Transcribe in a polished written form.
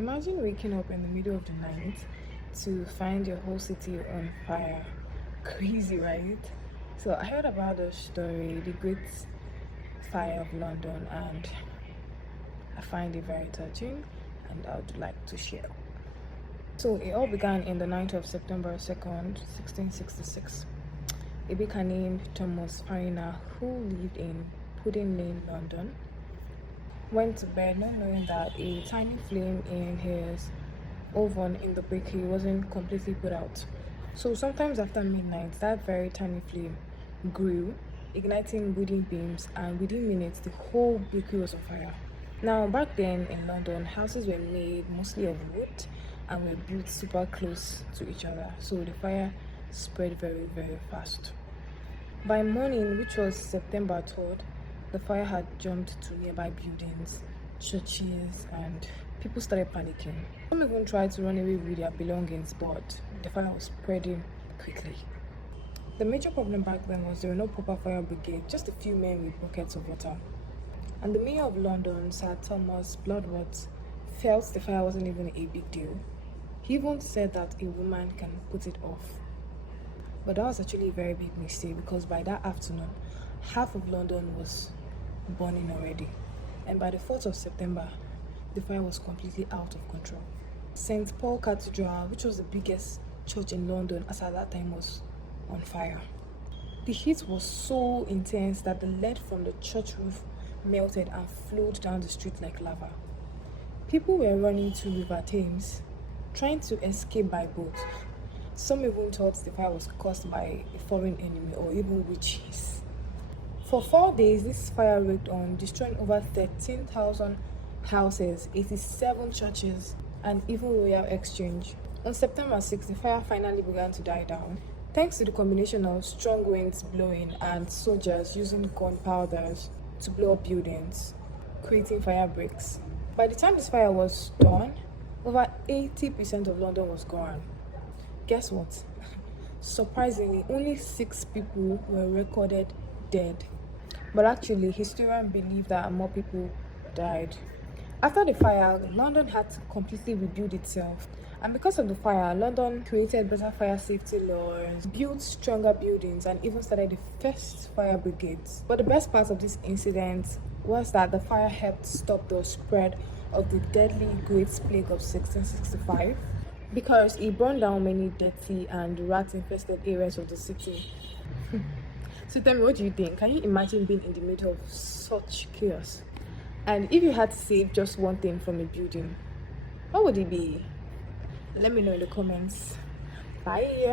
Imagine waking up in the middle of the night to find your whole city on fire. Crazy, right? So I heard about the story, the Great Fire of London, and I find it very touching and I would like to share. So it all began in the night of September 2nd, 1666. A baker named Thomas Farina, who lived in Pudding Lane, London, went to bed not knowing that a tiny flame in his oven in the bakery wasn't completely put out. So sometimes after midnight, that very tiny flame grew, igniting wooden beams, and within minutes, the whole bakery was on fire. Now, back then in London, houses were made mostly of wood and were built super close to each other, so the fire spread very, very fast. By morning, which was September 3rd, the fire had jumped to nearby buildings, churches, and people started panicking. Some even tried to run away with their belongings, but the fire was spreading quickly. The major problem back then was there were no proper fire brigade, just a few men with buckets of water. And the mayor of London, Sir Thomas Bloodworth, felt the fire wasn't even a big deal. He even said that a woman can put it off. But that was actually a very big mistake, because by that afternoon, half of London was burning already. And by the 4th of September, the fire was completely out of control. St. Paul Cathedral, which was the biggest church in London as at that time, was on fire. The heat was so intense that the lead from the church roof melted and flowed down the street like lava. People were running to River Thames, trying to escape by boat. Some even thought the fire was caused by a foreign enemy or even witches. For 4 days, this fire raged on, destroying over 13,000 houses, 87 churches, and even Royal Exchange. On September 6th, the fire finally began to die down, thanks to the combination of strong winds blowing and soldiers using gunpowders to blow up buildings, creating fire breaks. By the time this fire was done, over 80% of London was gone. Guess what? Surprisingly, only 6 people were recorded dead. But actually, historians believe that more people died. After the fire, London had to completely rebuild itself. And because of the fire, London created better fire safety laws, built stronger buildings, and even started the first fire brigades. But the best part of this incident was that the fire helped stop the spread of the deadly Great Plague of 1665, because it burned down many dirty and rat-infested areas of the city. So tell me, what do you think? Can you imagine being in the middle of such chaos? And if you had to save just one thing from a building, what would it be? Let me know in the comments. Bye.